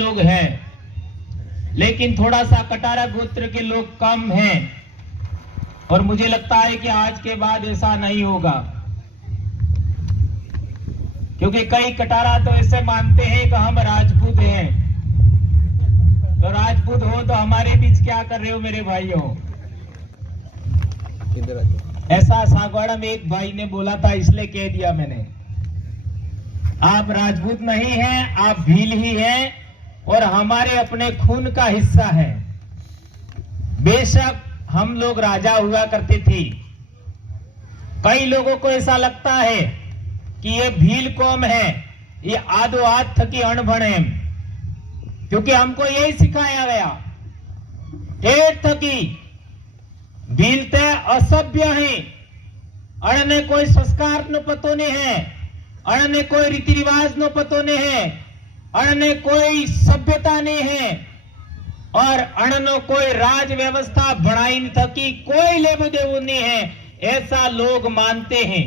लोग हैं, लेकिन थोड़ा सा कटारा गोत्र के लोग कम हैं और मुझे लगता है कि आज के बाद ऐसा नहीं होगा, क्योंकि कई कटारा तो ऐसे मानते हैं कि हम राजपूत हैं। तो राजपूत हो तो हमारे बीच क्या कर रहे हो मेरे भाइयों? ऐसा सागवाड़ा में एक भाई ने बोला था, इसलिए कह दिया मैंने। आप राजपूत नहीं हैं, आप भील ही हैं और हमारे अपने खून का हिस्सा है। बेशक हम लोग राजा हुआ करते थे। कई लोगों को ऐसा लगता है कि ये भील कौम है, ये आदो आद थकी अणभण है, क्योंकि हमको यही सिखाया गया। टेढ़ थकी भील ते असभ्य है, अणने कोई संस्कार नो पतो नहीं है, अणने कोई रीति रिवाज नो पतो नहीं है, अणने कोई सभ्यता नहीं है और अणनो कोई राज व्यवस्था बनाई थकी कोई लेबो देवो नहीं है, ऐसा लोग मानते हैं।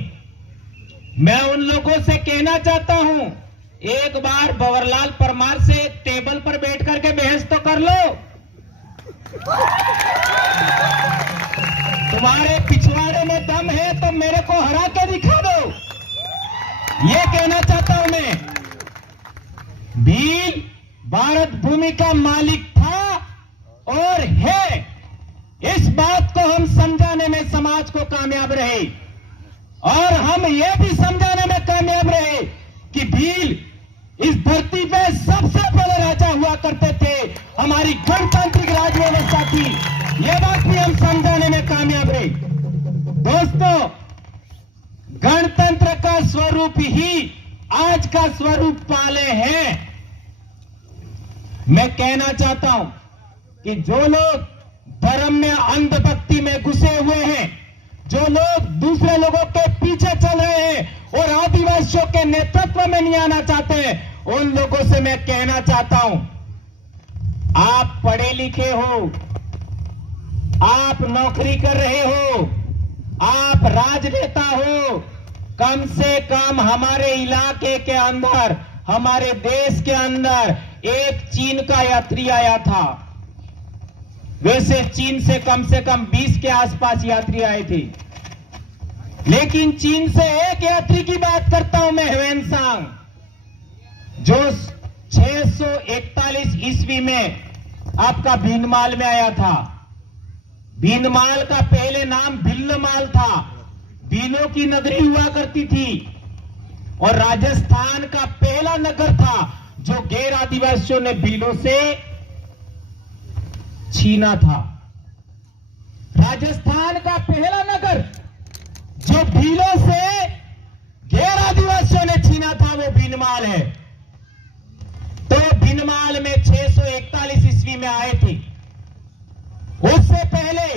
मैं उन लोगों से कहना चाहता हूं, एक बार भंवरलाल परमार से एक टेबल पर बैठ करके बहस तो कर लो। तुम्हारे पिछवाड़े में दम है तो मेरे को हरा के दिखा दो, ये कहना चाहता हूं मैं। भील भारत भूमि का मालिक था और है, इस बात को हम समझाने में समाज को कामयाब रहे और हम ये भी समझाने में कामयाब रहे कि भील इस धरती पे सबसे बड़े राजा हुआ करते थे, हमारी गणतांत्रिक राज व्यवस्था थी, ये बात भी हम समझाने में कामयाब रहे। दोस्तों, गणतंत्र का स्वरूप ही आज का स्वरूप पाले हैं। मैं कहना चाहता हूं कि जो लोग धर्म में अंधभक्ति में घुसे हुए हैं, जो लोग दूसरे लोगों के पीछे चल रहे हैं और आदिवासियों के नेतृत्व में नहीं आना चाहते, उन लोगों से मैं कहना चाहता हूं, आप पढ़े लिखे हो, आप नौकरी कर रहे हो, आप राजनेता हो, कम से कम हमारे इलाके के अंदर, हमारे देश के अंदर एक चीन का यात्री आया था। वैसे चीन से कम 20 के आसपास यात्री आए थे, लेकिन चीन से एक यात्री की बात करता हूं मैं, ह्वेनसांग, जो 641 ईस्वी में आपका भीनमाल में आया था। भीनमाल का पहले नाम भिल्लमाल था, भीलों की नगरी हुआ करती थी और राजस्थान का पहला नगर था जो गैर आदिवासियों ने भीलों से छीना था। राजस्थान का पहला नगर जो भीलों से गैर आदिवासियों ने छीना था वो भीनमाल है। तो भीनमाल में 641 ईस्वी में आए थे। उससे पहले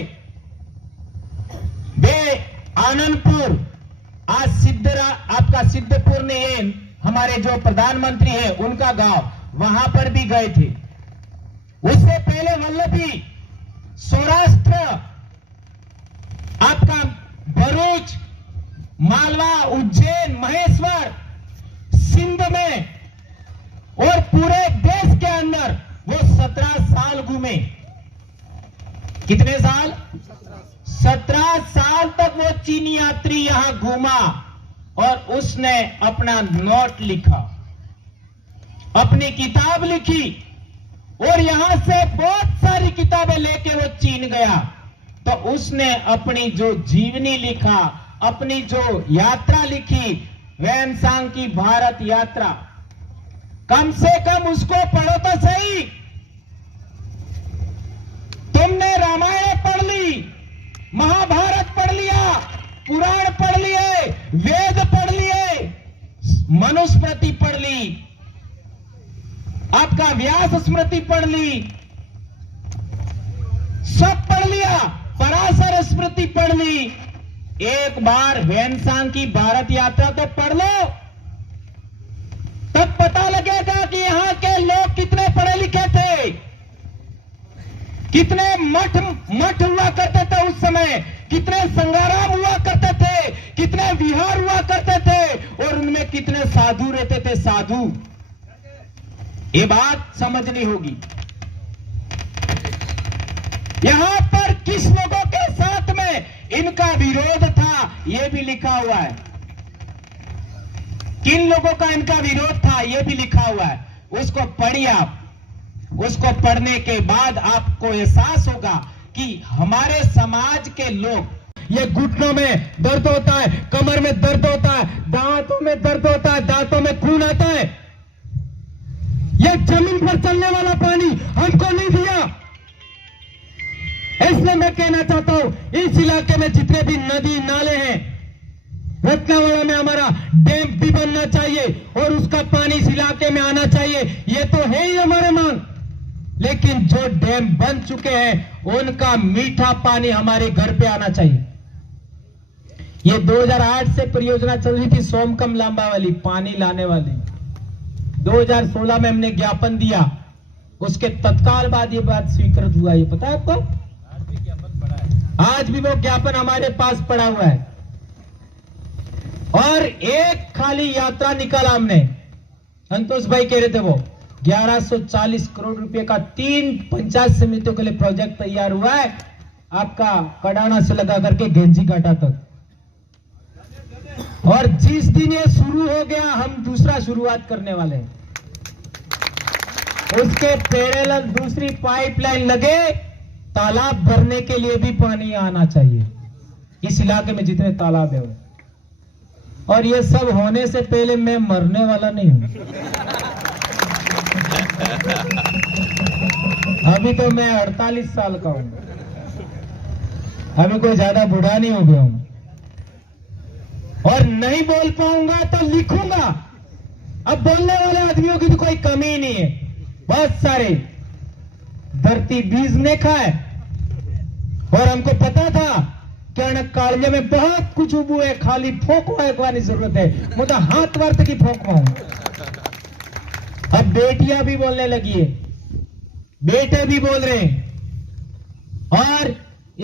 वे आनंदपुर, आज आपका सिद्धपुर ने, ये हमारे जो प्रधानमंत्री है उनका गांव, वहां पर भी गए थे। उससे पहले वल्लभी, सौराष्ट्र, आपका भरूच, मालवा, उज्जैन, महेश्वर, सिंध में और पूरे देश के अंदर वो 17 साल घूमे। कितने साल? 17 साल तक वो चीनी यात्री यहां घूमा और उसने अपना नोट लिखा, अपनी किताब लिखी और यहां से बहुत सारी किताबें लेके वो चीन गया। तो उसने अपनी जो जीवनी लिखा, अपनी जो यात्रा लिखी, ह्वेनसांग की भारत यात्रा, कम से कम उसको पढ़ो तो सही। तुमने रामायण पढ़ ली, महाभारत पढ़ लिया, पुराण पढ़ लिए, वेद पढ़ लिए, मनुस्मृति पढ़ ली, आपका व्यास स्मृति पढ़ ली, सब पढ़ लिया, पराशर स्मृति पढ़ ली। एक बार ह्वेनसांग की भारत यात्रा तो पढ़ लो, तब पता लगेगा कि यहां के लोग कितने पढ़े लिखे थे, कितने मठ हुआ करते थे उस समय, कितने संग्राम हुआ करते थे, कितने विहार हुआ करते थे और उनमें कितने साधु रहते थे। साधु ये बात समझनी होगी। यहां पर किस लोगों के साथ में इनका विरोध था यह भी लिखा हुआ है। किन लोगों का इनका विरोध था यह भी लिखा हुआ है। उसको पढ़िए आप। उसको पढ़ने के बाद आपको एहसास होगा कि हमारे समाज के लोग, ये घुटनों में दर्द होता है, कमर में दर्द होता है, दांतों में दर्द होता है, दांतों में खून आता है, ये जमीन पर चलने वाला पानी हमको नहीं दिया। इसलिए मैं कहना चाहता हूं, इस इलाके में जितने भी नदी नाले हैं, रत्नावाड़ा में हमारा डैम भी बनना चाहिए और उसका पानी इस इलाके में आना चाहिए। ये तो है ही हमारे मांग। लेकिन जो डैम बन चुके हैं उनका मीठा पानी हमारे घर पे आना चाहिए। ये 2008 से परियोजना चल रही थी, सोमकम लांबा वाली, पानी लाने वाली। 2016 में हमने ज्ञापन दिया, उसके तत्काल बाद ये बात स्वीकृत हुआ। ये पता है आपको? आज भी वो ज्ञापन हमारे पास पड़ा हुआ है। और एक खाली यात्रा निकाला हमने। संतोष भाई कह रहे थे, वो 1140 करोड़ रुपए का 3 पंचायत समितियों के लिए प्रोजेक्ट तैयार हुआ है, आपका कडाना से लगा करके गेंजी घाटा तक। और जिस दिन ये शुरू हो गया, हम दूसरा शुरुआत करने वाले हैं। उसके पैरेलल दूसरी पाइपलाइन लगे, तालाब भरने के लिए भी पानी आना चाहिए इस इलाके में जितने तालाब है। और ये सब होने से पहले मैं मरने वाला नहीं हूं। अभी तो मैं 48 साल का हूं, अभी कोई ज्यादा बूढ़ा नहीं हो गया हूं। और नहीं बोल पाऊंगा तो लिखूंगा। अब बोलने वाले आदमियों की तो कोई कमी ही नहीं है, बहुत सारे। धरती बीज ने खाए और हमको पता था कि कालजे में बहुत कुछ उबू है, खाली फोंकवा की जरूरत है। मुझे हाथ वर्त की फोंकवाऊं। अब बेटियां भी बोलने लगी है, बेटे भी बोल रहे हैं। और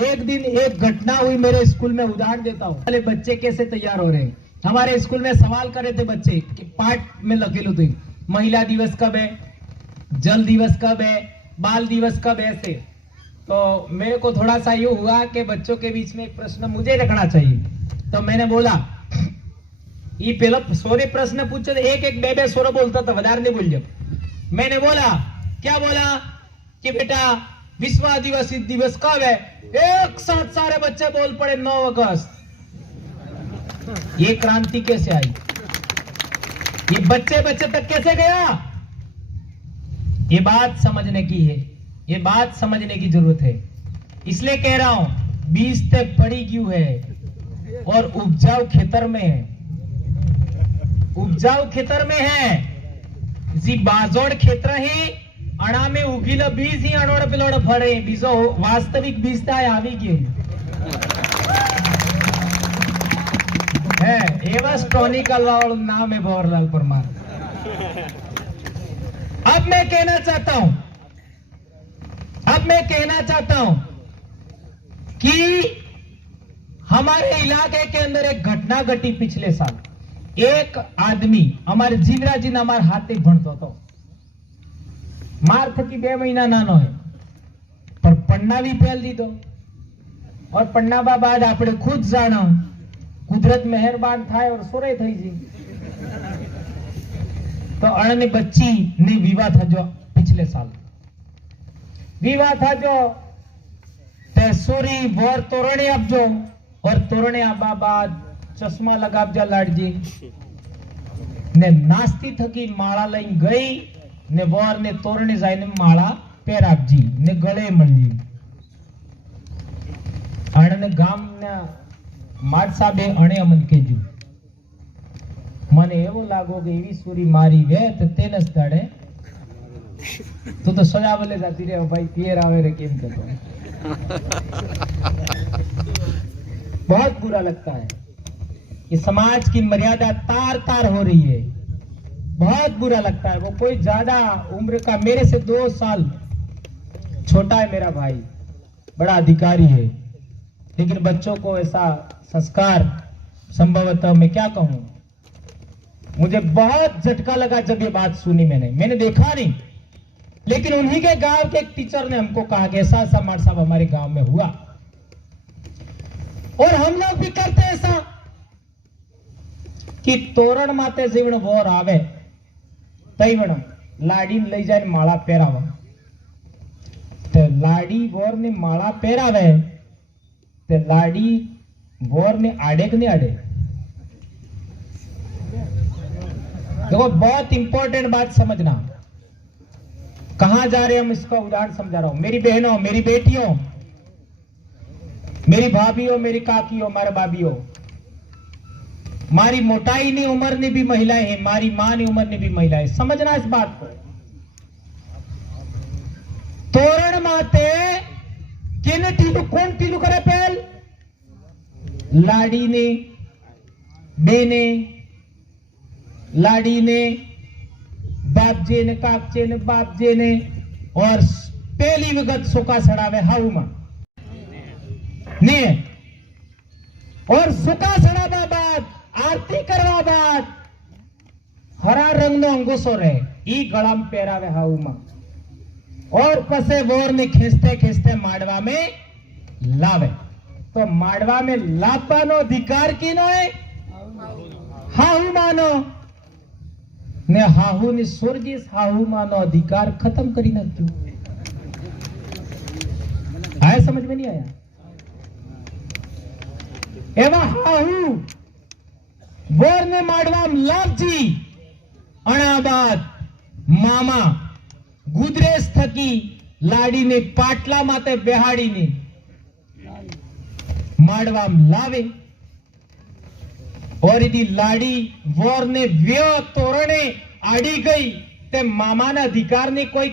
एक दिन एक घटना हुई मेरे स्कूल में, उदाहरण देता हूं। पहले बच्चे कैसे तैयार हो रहे हैं। हमारे स्कूल में सवाल कर रहे थे बच्चे कि पाठ में लगे लो, महिला दिवस कब है, जल दिवस कब है, बाल दिवस कब है, ऐसे। तो मेरे को थोड़ा सा ये हुआ कि बच्चों के बीच में एक प्रश्न मुझे रखना चाहिए। तो मैंने बोला, ये पहला सोरे प्रश्न पूछे, एक एक बे सोरो बोलता था, वधार नहीं बोल जब। मैंने बोला, क्या बोला कि बेटा विश्व आदिवासी दिवस कब है? एक साथ सारे बच्चे बोल पड़े 9 अगस्त। ये क्रांति कैसे आई? ये बच्चे बच्चे तक कैसे गया? ये बात समझने की है, ये बात समझने की जरूरत है। इसलिए कह रहा हूं, बीज तक पड़ी क्यों है और उपजाऊ खेतर में है, उपजाऊ खेतर में है। जी बाजोड़ क्षेत्र ही अणा में उगील बीज ही अणोड़ पिलोड़ फरे, बीजो वास्तविक बीज था आवी गए है। एवं स्टोनिकल नाम है भंवरलाल परमार। अब मैं कहना चाहता हूं कि हमारे इलाके के अंदर एक घटना घटी पिछले साल। एक आदमी हमारे जीवराज जी ने हमारे हाथ भणतो तो मार थकी 2 महीना नानो है, पर पन्ना भी पहल दी दो। और पन्ना बाद आपने खुद जानो, कुदरत मेहरबान थाय और सोरे थई जी। तो अणने बच्ची ने विवाह था जो पिछले साल विवाह था जो तेसोरी वोर तोरणे आपजो और तोरणे आबा बाद चश्मा लगावजा लाडजी ने नास्ती थकी माळा लई गई ने वोर ने तोरणे जाईने माळा पेरावजी ने गळे मळी। अणने गामना माड साबे अणे अमन केजू મને એવું લાગો કે એવી સુરી મારી વે તો તેને જ દાડે તો સજાવલે જાતી રે ભાઈ ફેર આવે રે કેમ કહેતો। बहुत बुरा लगता है कि समाज की मर्यादा तार तार हो रही है, बहुत बुरा लगता है। वो कोई ज्यादा उम्र का, मेरे से 2 साल छोटा है मेरा भाई, बड़ा अधिकारी है, लेकिन बच्चों को ऐसा संस्कार संभवतः मैं क्या कहूं, मुझे बहुत झटका लगा जब ये बात सुनी मैंने देखा नहीं, लेकिन उन्हीं के गांव के एक टीचर ने हमको कहा कि ऐसा ऐसा मार साहब हमारे गांव में हुआ, और हम लोग भी करते ऐसा कि तोरण माते जीवन वोर आवे तईवण लाडी लई जाए माला पहरावा, तो लाडी वोर ने माला पहरावे तो लाडी वोर ने आड़े कि नहीं आड़े। देखो बहुत इंपॉर्टेंट बात समझना, कहां जा रहे हम इसका उदाहरण समझा रहा हूं। मेरी बहनों, मेरी बेटियों, मेरी भाभीओ, मेरी काकीओ, मारा भाभीओ, मारी मोटाई ની ઉંમરની भी महिलाएं हैं, मारी मां ની उम्र ની भी महिलाएं, समझना इस बात को। तोरण माते किन टीलू, कौन टीलू करे पहल? लाड़ी ने, बेने, लाड़ी ने, बापजे ने, कापजे ने, बापजे ने, और पहली विगत सुका सड़ावे हाउ में ने, और सुका सड़ावा बाद आरती करवा बाद हरा रंग नो अंगूसो रहे ई गळा में पहरावे हाउ में, और पसे वोर ने खींचते खींचते माडवा में लावे। तो माडवा में लावવાનો अधिकार किनो है? हाहू मानो ने, हाहू ने स्वर्गीय हाहू मानो अधिकार खत्म करी नाख्यो। आया समझ में नहीं आया? एवा हाहू वोर ने माडवा में लावजी, अणा बाद मामा गुदरेज थकी लाड़ी ने पाटला माते बेहाड़ी ने माडवा में लावे, और यदि लाड़ी वोर ने व्यो तोरणे आड़ी गई ते मामा ना अधिकार ने कोई